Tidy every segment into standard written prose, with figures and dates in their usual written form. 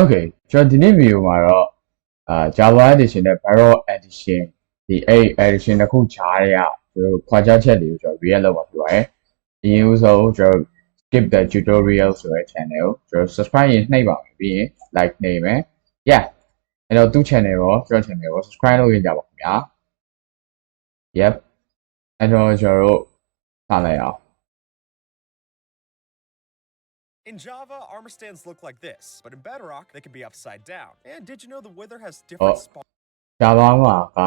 Okay ကျွန်တော်ဒီနေ့ video မှာတော့Java edition နဲ့ Bedrock edition ဒီedition တစ်ခုခြားရကျွန်တော်ခွာခြားချက်တွေကိုကျွန်တော် react လုပ်ပါပြပါတယ်။ဒီဥဆုံးကျွန်တော် skip the tutorial ဆိုတဲ့ channel ကိုကျွန်တော် subscribe ရင်နှိပ်ပါမယ်ပြီးရင် like နှိပ်မယ် yeah အဲ့တော့သူ့ channel ကိုကျွန်တော် channel ကို subscribe လုပ်ရကြပါခင်ဗျာ yep အဲ့တော့ကျွန်တော်တို့စလိုက်အောင် In Java, armor stands look like this, but in Bedrock, they can be upside down. And did you know the wither has different spawns? Java မှာက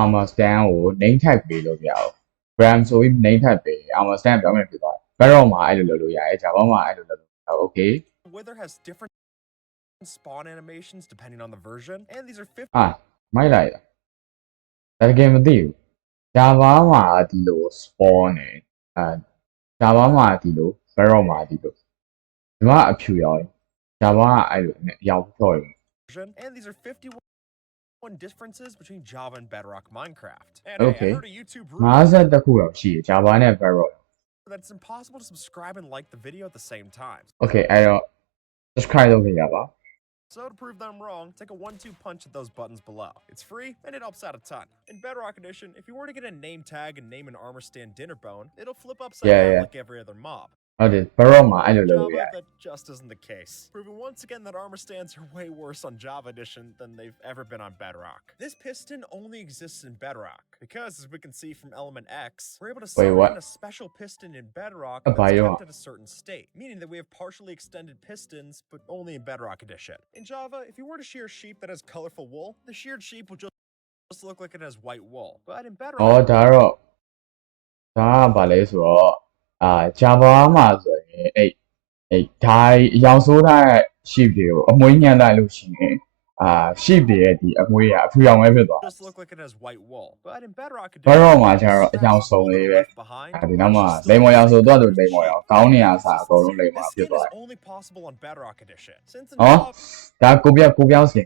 armor stand ကို name tag ပေးလို့ရအောင် gram ဆိုပြီး name tag ပေး armor stand ပြောင်းပြန်ဖြစ်သွားတယ် Bedrock မှာအဲ့လိုလုပ်လို့ရတယ် Java မှာအဲ့လိုလုပ်လို့ရတယ် okay The wither has different spawn animations depending on the version, and these are 50. မိုက်လိုက်တာတကယ်မသိဘူး Java မှာဒီလို spawn နေJava မှာဒီလို Bedrock မှာဒီလိုဒီမှာအဖြူရော Java ကအဲ့လိုရောက်တော့တယ် And these are 51 differences between Java and Bedrock Minecraft. And okay I heard a YouTube 50တခုတော့ရှိတယ် Java နဲ့ Bedrock that it's impossible to subscribe and like the video at the same time. okay အဲ့တော့ subscribe လုပ်ကြပါ So to prove that I'm wrong, take a 1-2 punch at those buttons below. It's free and it helps out a ton. In Bedrock Edition, if you were to get a name tag and name an armor stand dinner bone, it'll flip upside down like every other mob. ဟုတ်တယ် Bedrock မှာအဲ့လိုလုပ်လို့ရတယ် That just isn't the case. Proving once again that armor stands are way worse on Java Edition than they've ever been on Bedrock. This piston only exists in Bedrock because, as we can see from element X, we're able to summon a special piston in Bedrock that's kept at a certain state, meaning that we have partially extended pistons, but only in Bedrock Edition. In Java, if you were to shear a sheep that has colorful wool, the sheared sheep will just look like it has white wool. But in Bedrock, ဒါကဘာလဲဆိုတော့Java မှာဆိုရင်အဲ့ဒါအယောင်ဆိုးထားတဲ့ sheep တွေကိုအမွှေးညှပ်လိုက်လို့ရှိရင်sheep တွေရဲ့ဒီအမွှေးကအဖြူရောင်ပဲဖြစ်သွား just look like it has white wool. But in Bedrock မှာကျတော့အယောင်စုံလေးပဲဒီနောက်မှာလိမ္မော်ရောင်ဆိုတော့လိမ္မော်ရောင်ကောင်းနေရစားအကုန်လုံးလိမ္မော်ဖြစ်သွားတယ် only possible on Bedrock Edition. Since in ဒါကိုပြောင်းစင်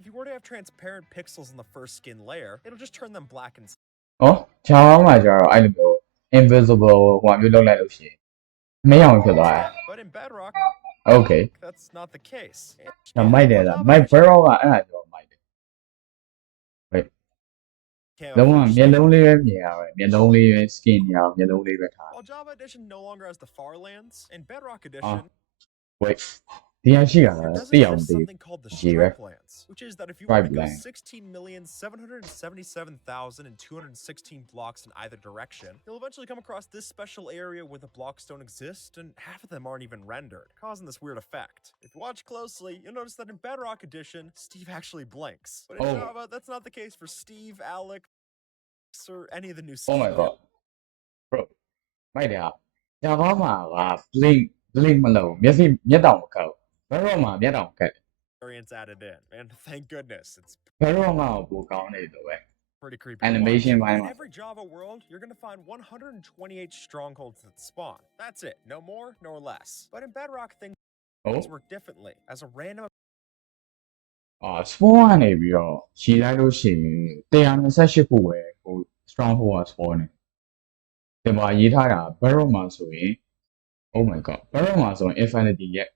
if you were to have transparent pixels in the first skin layer, it'll just turn them black and Java မှာကျတော့အဲ့လိုမျိုးinvisible ဟိုမျိုးလုပ်လိုက်လို့ရှိရင်မင်းအောင်ဖြစ်သွားတယ် But in Bedrock, okay that's not the case. မိုက်တယ်လား my Bedrock ကအဲ့ဒါကြောမိုက်တယ် wait လုံးဝမျက်လုံးလေးပဲမြင်ရတယ်မျက်လုံးလေးပဲ skin ရအောင်မျက်လုံးလေးပဲထား While Java Edition no longer has the far lands, in Bedrock Edition, wait ဒီရရှိတာသိအောင်သိ something called the stripe lands, which is that if you were to go 16,777,216 blocks in either direction, you'll eventually come across this special area where the blocks don't exist, and half of them aren't even rendered, causing this weird effect. If you watch closely, you'll notice that in Bedrock Edition, Steve actually blinks. But in Java, that's not the case for Steve, Alex, or any of the new Steve. Oh my god. Bro, မိုက်တယ်ဟာ Java မှာက blink မလုပ်မျက်တောင်မကောက် Bedrock မှာမျက်တောင်ကတ် variants added in, and thank goodness. It's Bedrock မှာပိုကောင်းနေလို့ပဲ pretty creepy. Animation by in every Java world, you're going to find 128 strongholds that spawn. That's it. No more, nor less. But in Bedrock, things work differently. As a random spawn ကနေပြီးတော့ရှည်လိုက်လို့ရှိရင်128ခုပဲဟို stronghold က spawn နေဒီမှာရေးထားတာ Bedrock မှာဆိုရင် oh my god Bedrock မှာဆိုရင် infinity ရဲ့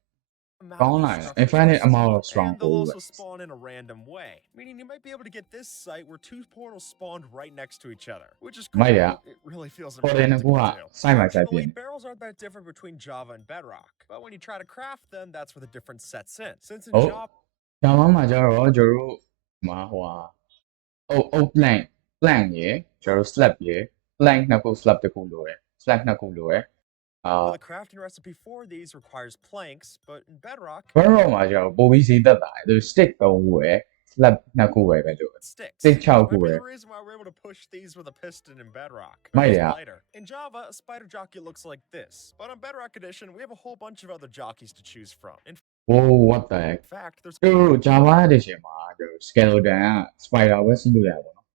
infinite amount of stronghold. They'll also spawn in a random way, meaning you might be able to get this site where two portals spawned right next to each other, which is cool. It really feels amazing. Barrels aren't that different between Java and Bedrock, but when you try to craft them, that's where the difference sets in. Since in Java မှာကျတော့ကျွန်တော်တို့မှာဟိုplank ရယ်ကျွန်တော် slab ရယ် plank နှစ်ခု slab တစ်ခုလိုရယ် slab နှစ်ခုလိုရယ် the crafting recipe for these requires planks, but in Bedrock မှာကျတော့ပိုပြီးဈေးသက်တာတယ် stick 3ခုရယ် slab နှစ်ခုပဲပဲလို့ stick 6ခုရယ် the reason why we're able to push these with a piston in Bedrock. In Java, a spider jockey looks like this, but on Bedrock Edition, we have a whole bunch of other jockeys to choose from. Oh, what the heck? In fact, there's Java Edition မှာ skeleton က spider ပဲစီးလို့ရတယ်ပေါ့နော်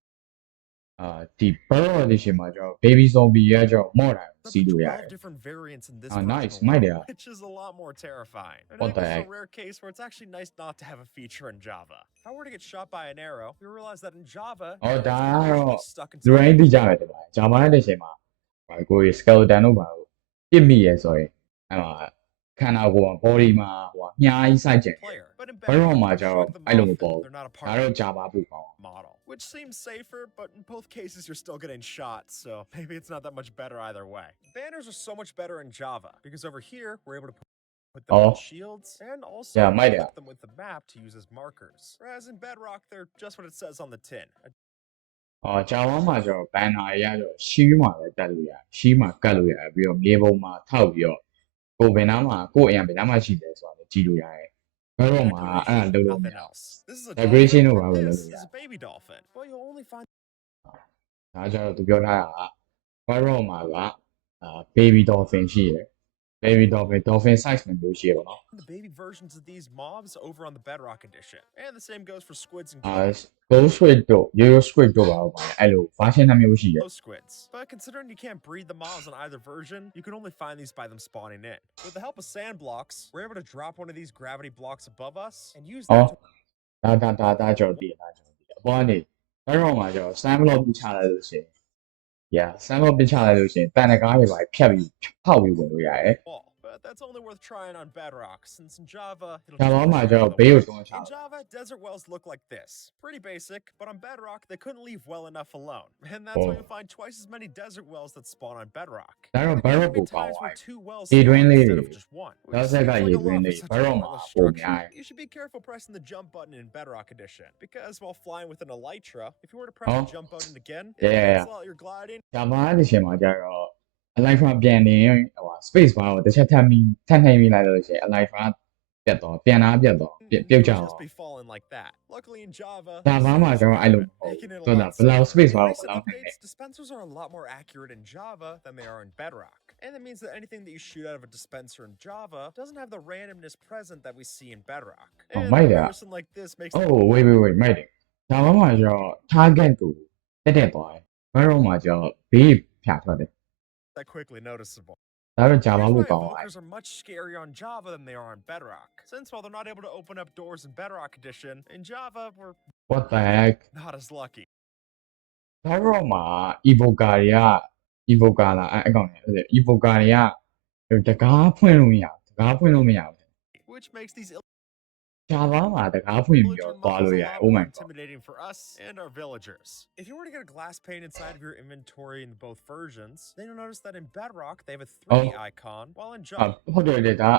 ဒီ Bedrock Edition မှာကျတော့ baby zombie ကကျတော့ more than စီးလို့ရတယ် different variants in this nice မိုက်တယ် which is a lot more terrifying. And what the heck? It's a rare case where it's actually nice not to have a feature in Java. If I were to get shot by an arrow, you realize that in Java, ဒါကတော့လူတိုင်းသိကြတယ်ဒီမှာ Java Edition မှာကိုယ် skeleton တို့ပါပြစ်မိရဲဆိုရင်အဲ့မှာ ခန္ဓာကိုယ်က body မှာဟိုအများကြီးစိုက်ကျင်တယ် player, but in Bedrock Bedrock, မှာ you ကျတော့ shrug them အဲ့လိုမ off ပေါ် and ဘူး they're not a ဒါ part တော့ of Java ပို့ကောင်း the model, which seems safer, but in both cases you're still getting shot, so maybe it's not that much better either way. Banners are so much better in Java because over here we're able to put them Oh. on shields and also Yeah, might equip have. them with the map to use as markers. Whereas in Bedrock, they're just what it says on the tin. Java မှာကျတော့ banner ရတော့ sheet မှာလည်းတက်လို့ရတယ် sheet မှာကတ်လို့ရတယ်ပြီးတော့မြေပုံမှာထောက်ပြီးတော့ကိုယ်ဘယ်နားမှာကိုယ်အရင်ဘယ်နားမှာရှိတယ်ဆိုတာလည်းကြည့်လို့ရတယ် Bedrock မှာအဲ့ဒါလုပ်လို့မရ Nothing else. This is a Vibration dolphin, တို့ဘာလို့ and လုပ် this လို့ရ is a baby dolphin. But you'll only find ဒါကျတော့သူပြောထားတာက Bedrock မှာကbaby dolphin ရှိရယ် baby dolphin size မျိုးရှိရယ်ပေါ့နော် the baby versions of these mobs over on the Bedrock edition. And the same goes for squids and Gold Squid တို့ Yo-Yo Squid တို့ပါပေါ့အဲ့လို version နှစ်မျိုးရှိရယ် Those squids. But considering you can't breed the mobs on either version, you can only find these by them spawning in. With the help of sand blocks, we're able to drop one of these gravity blocks above us and use that to ဒါကြော်တည်ဒါကြော်တည်အပေါ်ကနေ Bedrock မှာကျတော့ sand block ပြချလိုက်လို့ရှိရင် yeah sand block ပြချလိုက်လို့ရှိရင်တန်တကားတွေပါဖြတ်ပြီးဖောက်ပြီးဝင်လို့ရတယ် wall. But that's only worth trying on Bedrock, since in Java, it'll Java just မှာ push ကျ you တော့ out of the ဘေးကို way. တွန်းချ In Java, desert wells look like this. Pretty basic, but on Bedrock, they couldn't leave well enough alone. And that's why you'll find twice as many desert wells that spawn on Bedrock. ဒါတော့ And there Bedrock can be ကိုကောင်း times သွား where 2 wells ရေတွင်း spawn လေး instead တွေ of just one. တော့ Which ဆက်က seems like ရေ a တွင်း lot လေး for such a Bedrock မှာ pointless ပုံများ structure. You should be careful pressing the jump button in Bedrock edition, because while flying with an elytra, if you were to press the jump button again, it Yeah. cancel out your gliding. Java တစ်ရှင်မှာကျတော့ alive ပြန်နေဟို space bar ကိုတစ်ချက်ထပ်နှိပ်မိလိုက်လို့ရှိရင် alive ပြတ်သွားပြန်လာပြတ်သွားပြုတ်ကြ You'll အောင် just be falling like that. Luckily in Java, Java မှာကျတော့အဲ့လိုမဟုတ် making it a ဘူး lot ဘယ်လောက် safer. space bar With ကိုဘယ် recent လောက်နှိပ်လဲ updates, dispensers are a lot more accurate in Java than they are in Bedrock. And that means that anything that you shoot out of a dispenser in Java doesn't have the randomness present that we see in Bedrock. And a might have. comparison like this makes Oh wait မိုက်တယ် Java မှာကျတော့ target ကိုတက်သွားတယ် Bedrock မှာကျတော့ဘေးဖြတ်ထွက်တယ် that quickly noticeable. ဒါတော့ Java Here's ကို why ကောင်းသွားတယ် evokers are much scarier on Java than they are on Bedrock. Since while they're not able to open up doors in Bedrock edition, in Java we're What the heck not as lucky. Bedrock မှာ evoker တွေက evoker လားအဲ့အကောင်တွေ evoker တွေကတကားဖွင့်လို့မရဘူးတကားဖွင့်လို့မရဘူး Which makes these Java မှာတကားဖွင့်ပြီးတော့သွားလို့ရတယ် Oh my god intimidating for us and our villagers. If you were to get a glass pane inside of your inventory in both versions, then you'll notice that in Bedrock they have a 3D icon, while in Java ဟုတ်တယ်ဒါ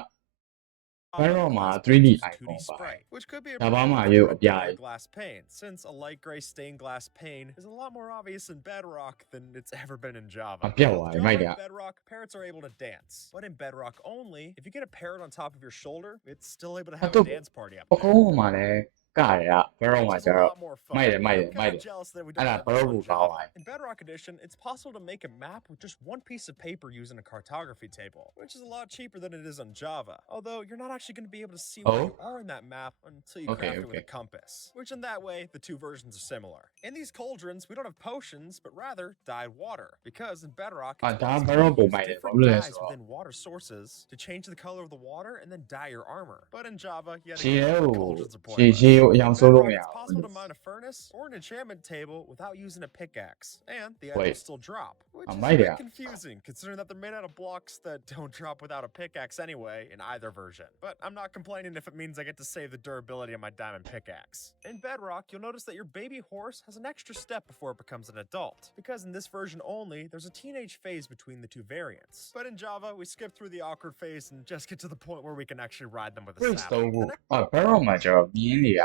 Bedrock မှာ 3D icon ပါ spray, which could be a Java မှာ problem ရုပ် with အပြား a glass pane, since a light gray stained glass pane is a lot more obvious in Bedrock than it's ever been in Java. အပြောက်သွားတယ်မိုက် Java တာ and Bedrock, parrots are able to dance, but in Bedrock only, if you get a parrot on top of your shoulder, it's still able to have a dance party up ပ there. ကုံးမှာလည်းကရရ Bedrock မှာ Which is ကျ a တော့ lot more fun. မိုက်တယ် I'm kinda jealous that we don't အဲ့ဒါ have this Bedrock on ကိုကောင်း Java. သွားတယ် In Bedrock edition, it's possible to make a map with just one piece of paper using a cartography table, which is a lot cheaper than it is on Java. Although you're not actually going to be able to see where you are in that map until you craft it with a compass. Which in that way, the two versions are similar. In these cauldrons, we don't have potions, but rather dyed water. Because in Bedrock, it'sဒါ possible Bedrock to ကို use မိုက်တယ်ဘာ different လို့လဲ dyes ဆိုတော့ within water sources to change the color of the water and then dye your armor. But in Java, yet ရေ again, ကို cauldrons are ရေ pointless. ရေကိုအယောင်စိုးလို့မ Bedrock, ရ it's ဘူး possible to mine a furnace or an enchantment table without using a pickaxe, and the Wait. items still drop, which is a might bit have. confusing considering that they're made out of blocks that don't drop without a pickaxe anyway in either version. But I'm not complaining if it means I get to save the durability of my diamond pickaxe. In Bedrock, you'll notice that your baby horse has an extra step before it becomes an adult, because in this version only, there's a teenage phase between the two variants. But in Java, we skip through the awkward phase and just get to the point where we can actually ride them with a phrase saddle. သုံးခုBedrock မှာကျတော့မြင်းတွေက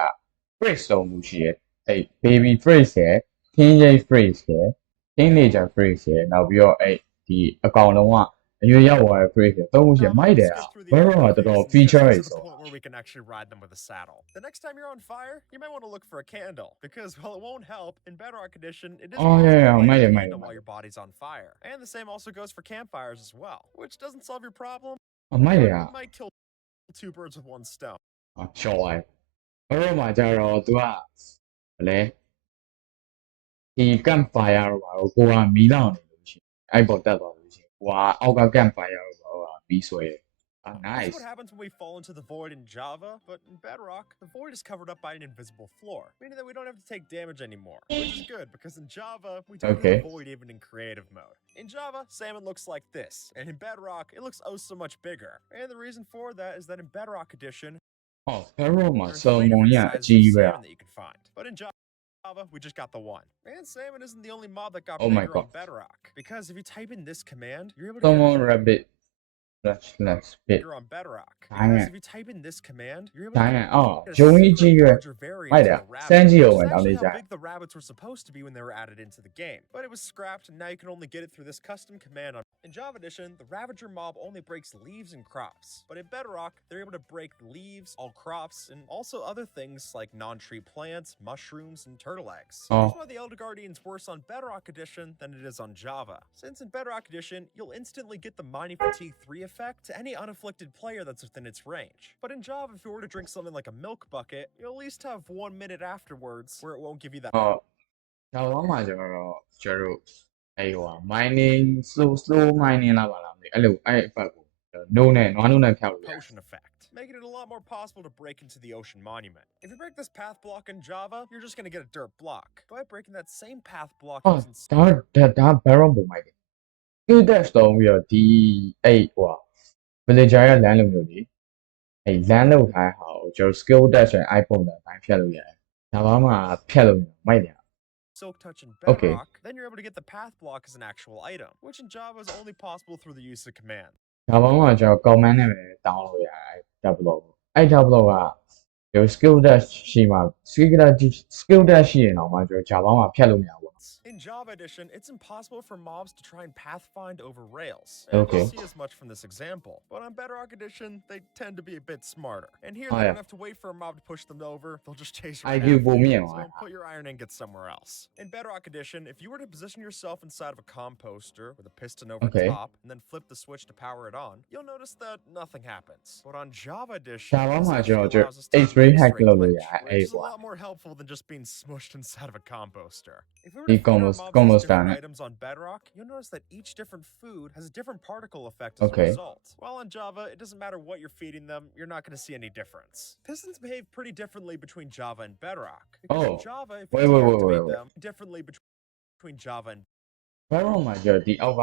phrase သုံးခုရှိတယ်အဲ့ baby phrase ရယ် teenage phrase ရယ် teenager phrase ရယ်နောက်ပြီးတော့အဲ့ဒီအကောင်လုံးကအရွယ်ရောက်သွားတဲ့ phrase ရယ်သုံးခုရှိတယ်မိုက်တယ် Bedrock ကတော်တော် feature တွေဆို where we can actually ride them with a saddle. The next time you're on fire, you might want to look for a candle, because while it won't help, in Bedrock edition, it is possible to light a candle while your body's on fire. And the same also goes for campfires as well, which doesn't solve your problem, မိုက်တယ် but might kill two birds with one stone. ရှော့လိုက် Bedrock မှာကျတော့ तू ကလဲဒီ campfire တော့ပါတော့ကိုကမီးလောင်နေလို့ရှိရင်အဲ့ပေါ်တက်သွားလို့ရှိရင်ကိုကအောက်က campfire တော့ပါတော့မီးဆွဲတယ် Ah, This is nice. what happens when we fall into the void in Java, but in Bedrock, the void is covered up by an invisible floor, meaning that we don't have to take damage anymore, which is good because in Java, we don't Okay. have a void even in creative mode. In Java, salmon looks like this, and in Bedrock, it looks oh so much bigger. And the reason for that is that in Bedrock Edition, Oh, Bedrock mà there are 3 salmon different nha, sizes of chi vậy à? salmon that you can find. But in Java, we just got the one. And salmon isn't the only mob that got Oh my bigger god. on Bedrock, because if you type in this command, you're able to Salmon get rabbit. Let's bit. bigger on Bedrock. Dang Because it. if you type in this command, you're able to Dang get it. Oh, a Joey secret chi vậy. larger variant Right of there. the rabbit, Sanji which is rồi, actually đi how ra. big the rabbits were supposed to be when they were added into the game. But it was scrapped, and now you can only get it through this custom command on. In Java Edition, the Ravager mob only breaks leaves and crops. But in Bedrock, they're able to break leaves, all crops, and also other things like non-tree plants, mushrooms, and turtle eggs. Oh. That's why the Elder Guardian's worse on Bedrock Edition than it is on Java. Since in Bedrock Edition, you'll instantly get the Mining Fatigue 3 effect to any unafflicted player that's within its range. But in Java, if you were to drink something like a milk bucket, you'll at least have 1 minute afterwards where it won't give you that. Oh, Java မှာကျတော့ကျွန်တော်တို့အဲ့ဟို mining slow mining လာပါလားမသိအဲ့လိုအဲ့အပတ်ကို no နဲ့နွားနို့နဲ့ဖြောက်လို့ရတယ် Potion effect, making it a lot more possible to break into the ocean monument. If you break this path block in Java, you're just gonna get a dirt block. But breaking that same path block Oh, using ဒါ Bedrock ပုံမိုက်တယ် skill dash သုံးပြီးတော့ဒီအဲ့ဟို villager ရဲ့ land လိုမျိုးလေအဲ့ land လောက်ထားတဲ့ဟာကိုကျွန်တော် skill dash နဲ့ iPhone နဲ့တိုင်းဖြတ်လို့ရတယ်ဒါဘာမှဖြတ်လို့မရမိုက်တယ် Silk Touch in Okay. Bedrock, then you're able to get the path block as an actual item, which in Java is only possible through the use of command. ဒါဘာမှကျွန်တော် command နဲ့ပဲ down လို့ရတယ်အဲ့ double အဲ့ double ကကျွန်တော် skill dash ရှိမှ skill dash ရှိရင်တော့မှကျွန်တော် Java မှာဖြတ်လို့မရဘူး In Java Edition, it's impossible for mobs to try and pathfind over rails. And Okay. you'll see as much from this example. But on Bedrock Edition, they tend to be a bit smarter. And here, Oh, they yeah. don't have to wait for a mob to push them over. They'll just chase you I right do after boom you. in, So right? put your iron ingot somewhere else. In Bedrock Edition, if you were to position yourself inside of a composter with a piston over Okay. top and then flip the switch to power it on, you'll notice that nothing happens. But on Java Edition, Java thisမှာ actually ကျွန်တော် allows us to X-ray do hack X-ray လုပ်လို့ရ glitch, အဲ့ which is a ဟို lot more helpful than just being smushed inside of a composter. If we were The to feed our mobs these composter differentနဲ့ items on Bedrock, you'll notice that each different food has a different particle effect as Okay. a result. While on Java, it doesn't matter what you're feeding them, you're not going to see any difference. Pistons behave pretty differently between Java and Bedrock. Because in Oh. Java, if Wait, you wait, deactivate wait. them, differently between Java and Bedrock မှာကျတော့ဒီအောက်က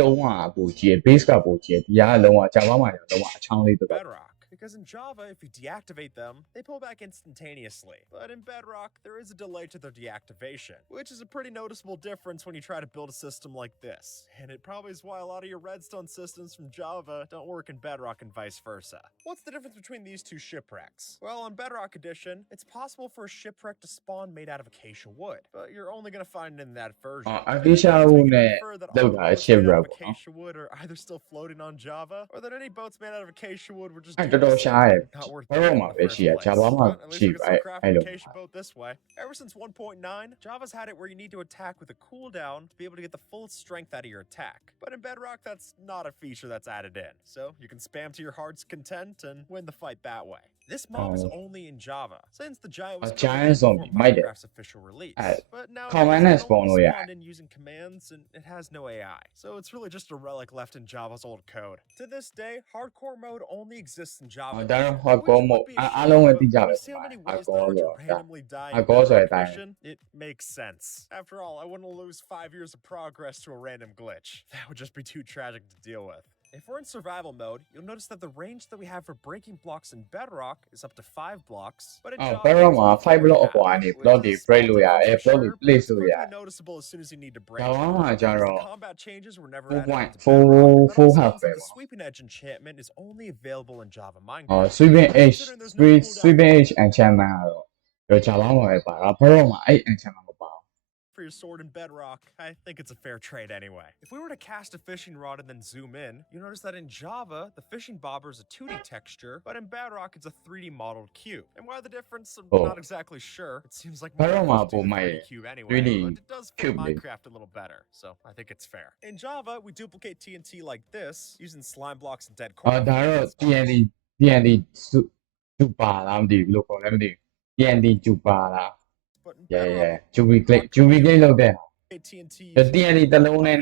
တုံးကပိုကြီး base ကပိုကြီးဒီကလုံးဝ Java မှာကျတော့လုံးဝအချောင်းလေးတော့ Bedrock. Because in Java, if you deactivate them, they pull back instantaneously. But in Bedrock, there is a delay to their deactivation, which is a pretty noticeable difference when you try to build a system like this. And it probably is why a lot of your redstone systems from Java don't work in Bedrock and vice versa. What's the difference between these two shipwrecks? Well, on Bedrock Edition, it's possible for a shipwreck to spawn made out of acacia wood, but you're only going to find it in that version. acacia Does this make wood youနဲ့ infer that all လောက် the တာ boats made out shipwreck of ပေါ့နော် acacia wood are either still floating on Java, or that any boats made out of acacia wood were just အဲ့တော်တော်ရှားတယ် not worth Bedrock building မှာ in the ပဲ first ရှိရ place. Java မှာ But at least ရှိ we can still craft အဲ့ an လို acacia boat this way. Ever since 1.9, Java's had it where you need to attack with a cooldown to be able to get the full strength out of your attack. But in Bedrock, that's not a feature that's added in. So you can spam to your heart's content and win the fight that way. This mob is only in Java, since the giant was A giant created before zombie, might it? Minecraft's official release. But now command it and spawn onlyလို့ရတယ် spawned in using commands, and it has no AI. So it's really just a relic left in Java's old code. To this day, hardcore mode only exists in Java. ဒါတော့ Which hardcore would mode be a အား shame, လုံးပဲ but သိကြ when ပဲ you see how many ways there hardcore are to ဆိုတော့ randomly die in hardcore ဆိုရ Bedrock တဲ့အတိုင်း Edition, it makes sense. After all, I wouldn't lose 5 years of progress to a random glitch. That would just be too tragic to deal with. If we're in survival mode, you'll notice that the range that we have for breaking blocks in Bedrock is up to 5 blocks, but in အော် Java, Bedrock it's မှာ only 5 block အ 4.5, ကွာနေ which block is တွေ a small break လို့ရတယ် difference for block တွေ sure, but place it's လို့ going ရ to တယ် be noticeable as soon as you need to break Java them. မှာကျ Because တော့ the combat changes were never 4 added point into 4 Bedrock, and that 4 also half means ပဲ that the ပေါ့ sweeping edge enchantment is only available in Java အော် Minecraft. sweeping edge Considering there's no cooldown sweeping edge enchantment ကတော့ကျွန်တော် Java မှာပဲပါတာ Bedrock မှာအဲ့ enchantment မပါဘူး for your sword in Bedrock, I think it's a fair trade anyway. If we were to cast a fishing rod and then zoom in, you notice that in Java, the fishing bobber is a 2D texture, but in Bedrock, it's a 3D modeled cube. And why the difference, I'm Oh. not exactly sure. It seems like Bedrock moreမှာ folks do ပုံ the မိုက် 3D တယ် cube anyway, 3D but it does fit cube လေး Minecraft a little better, so I think it's fair. In Java, we duplicate TNT like this, using slime blocks and dead အော် corn. ဒါတော့ TNT ကျူပါလားမသိဘူးဘယ်လိုခေါ်လဲမသိဘူး TNT ကျူပါလား But in yeah Bedrock, duplicate လုပ်တဲ့ဟာ TNT TNT တစ်လုံးနဲ့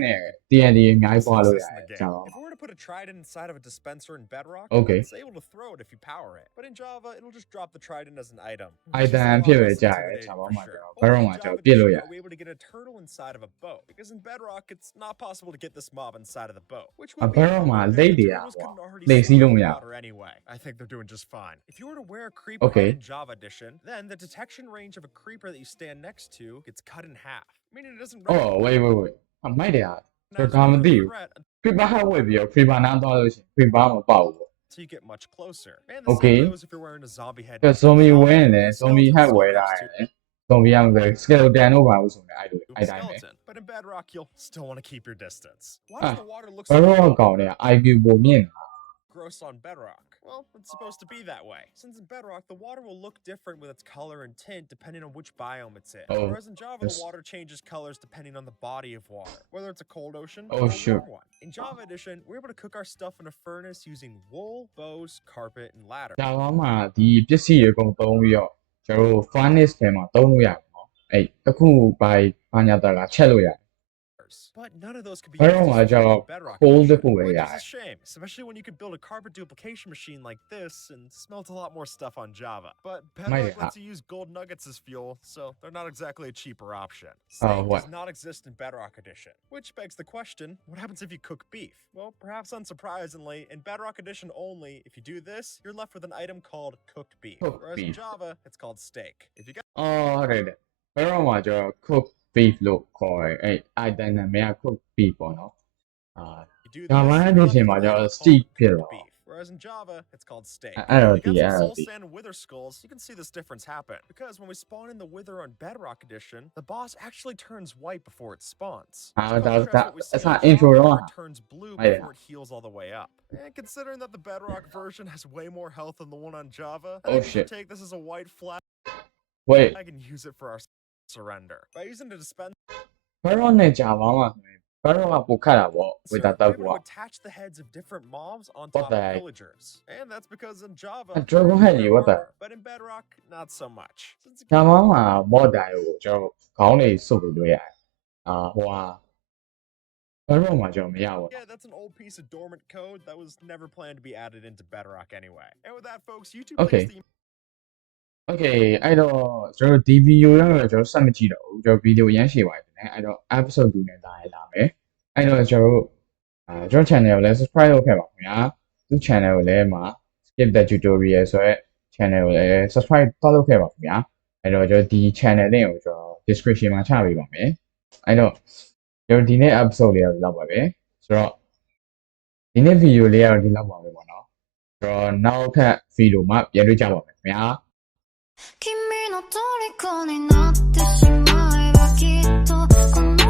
TNT အများ This ကြီးပွားလို့ရ exists တ in ယ် the ကျွန် game. တော် If we were to put a trident inside of a dispenser in Bedrock, Okay. it's able to throw it if you power it. But in Java, it'll just drop the trident as an item. item ဖြစ်ပဲကြာတယ်ကျွန်တော်မှာကျွန်တော် Bedrock မှာကျွန်တော်ပြစ်လို့ရ Are we able to get a turtle inside of a boat? Because in Bedrock, it's not possible to get this mob inside of the boat. Which would be Bedrock မှာ if လိတ် the တွေက turtles couldn't already လိတ်စီး swim လို့မ in ရ the water anyway. I think they're doing just fine. If you were to wear a creeper Okay. in Java Edition, then the detection range of a creeper that you stand next to gets cut in half, meaning it doesn't Oh wait အမိုက်တယ်ဟာကျွန်တော်ဒါမ recognize သိ you ဘူး threat creeper ဟောက်ဝယ်ပြီးတော့ creeper နားသွားလို့ရှိရင် creeper မပေါက်ဘူး until you get much closer. And the Okay. same goes if you're wearing a zombie head. ပြ zombie ဝင်နေတယ် There's zombie skeletons ဟက်ဝ still ယ်တာ next ရ to ယ် zombie ရမယ် skeleton တို့ပါလို့ဆိုနေအဲ့လို a အဲ့တိုင်းပဲ skeleton. But in Bedrock, you'll still want to keep your distance. Why Ah. does the water look Bedrock so ကောင်တွေက IQ ပုံမြင့်တာ gross on Bedrock? Well, it's supposed to be that way. Since in Bedrock, the water will look different with its color and tint depending on which biome it's in. Oh, Whereas in Java, yes. the water changes colors depending on the body of water, whether it's a cold ocean Oh, or a sure. warm one. In Java Edition, we're able to cook our stuff in a furnace using wool, bows, carpet, and ladder. ဒါမှမှဒီပစ္စည်းတွေအကုန်သုံးပြီးတော့ကျွန်တော်တို့ furnace ထဲမှာသုံးလို့ရတယ်နော်အဲ့တစ်ခုဘာညာတာကချက်လို့ရတယ် But none of those could be Bedrock usedမှာ as ကျွန် fuel တော် in Bedrock cold Edition, တစ်ခုပဲ which ရ is တယ် a shame, especially when you could build a carpet duplication machine like this and smelt a lot more stuff on Java. But Bedrock lets you use gold nuggets as fuel, so they're not exactly a cheaper option. Steak what? does not exist in Bedrock Edition, which begs the question, what happens if you cook beef? Well, perhaps unsurprisingly, in Bedrock Edition only, if you do this, you're left with an item called cooked beef. Cooked Whereas in beef. Java, it's called steak. If you got အော်ဟုတ်တယ် Bedrock မှာကျွန်တော် cook beef လို့ခေါ်တယ်အဲ့ item နာမည်က cook beef ပေါ့နော်အာ You do Java this, you're left Edition with မှာ an ကျွန် item တော် called steak ဖြစ် cooked တော့ beef. Whereas in Java, it's called steak. I don't If you got some know, soul sand and wither skulls, you can see this difference happen. Because when we spawn in the wither on Bedrock Edition, the boss actually turns white before it spawns. Ah, Which that- contrasts what we see that's in not Java, intro where wrong. it turns blue Oh, yeah. before it heals all the way up. And considering that the Bedrock version has way more health than the one on Java, I Oh, think we shit. should take this as a white flag wait and use it for our surrender. By using the dispenser, Bedrock နဲ့ Java မှာဆိုရင် Bedrock ကပိုခက်တာပေါ့ဝေတာတောက် we're ကွာ able to attach the heads of different mobs on What top the of heck? villagers. And that's because in Java, Dragon they're Head, in what the- armor, but in Bedrock, not so much. Since it Java မှာ mod တိုင်းကိုကျွန်တော်ခေါင်းလေးစုပ်ပြီးလို့ရတယ်အာဟိုဟာ Bedrock မှာကျွန်တော်မရဘူး Yeah, that's an old piece of dormant code that was never planned to be added into Bedrock anyway. And with that, folks, YouTube Okay. links the Okay အဲ့တော့ကျွန်တော်ဒီ video တော့ကျွန်တော်စက်မကြည့်တော့ဘူးကျွန်တော် video ရမ်းရှည်ပါတယ်ねအဲ့တော့ episode 2နဲ့လာမယ်အဲ့တော့ကျွန်တော်တို့ကျွန်တော် channel ကိုလည်း subscribe လုပ်ခဲ့ပါခင်ဗျာသူ channel ကိုလည်းမှာ skip the tutorial ဆိုရဲ channel ကိုလည်း subscribe လုပ်ခဲ့ပါခင်ဗျာအဲ့တော့ကျွန်တော်ဒီ channel လေးကိုကျွန်တော် description မှာချပေးပါမယ်အဲ့တော့ကျွန်တော်ဒီနေ့ episode လေးကတော့လောက်ပါပဲဆိုတော့ဒီနေ့ video လေးကတော့ဒီလောက်ပါပဲပေါ့နော်ဆိုတော့နောက်ထပ် video မှာပြန်တွေ့ကြပါမယ်ခင်ဗျာ君の虜になってしまえばきっとこの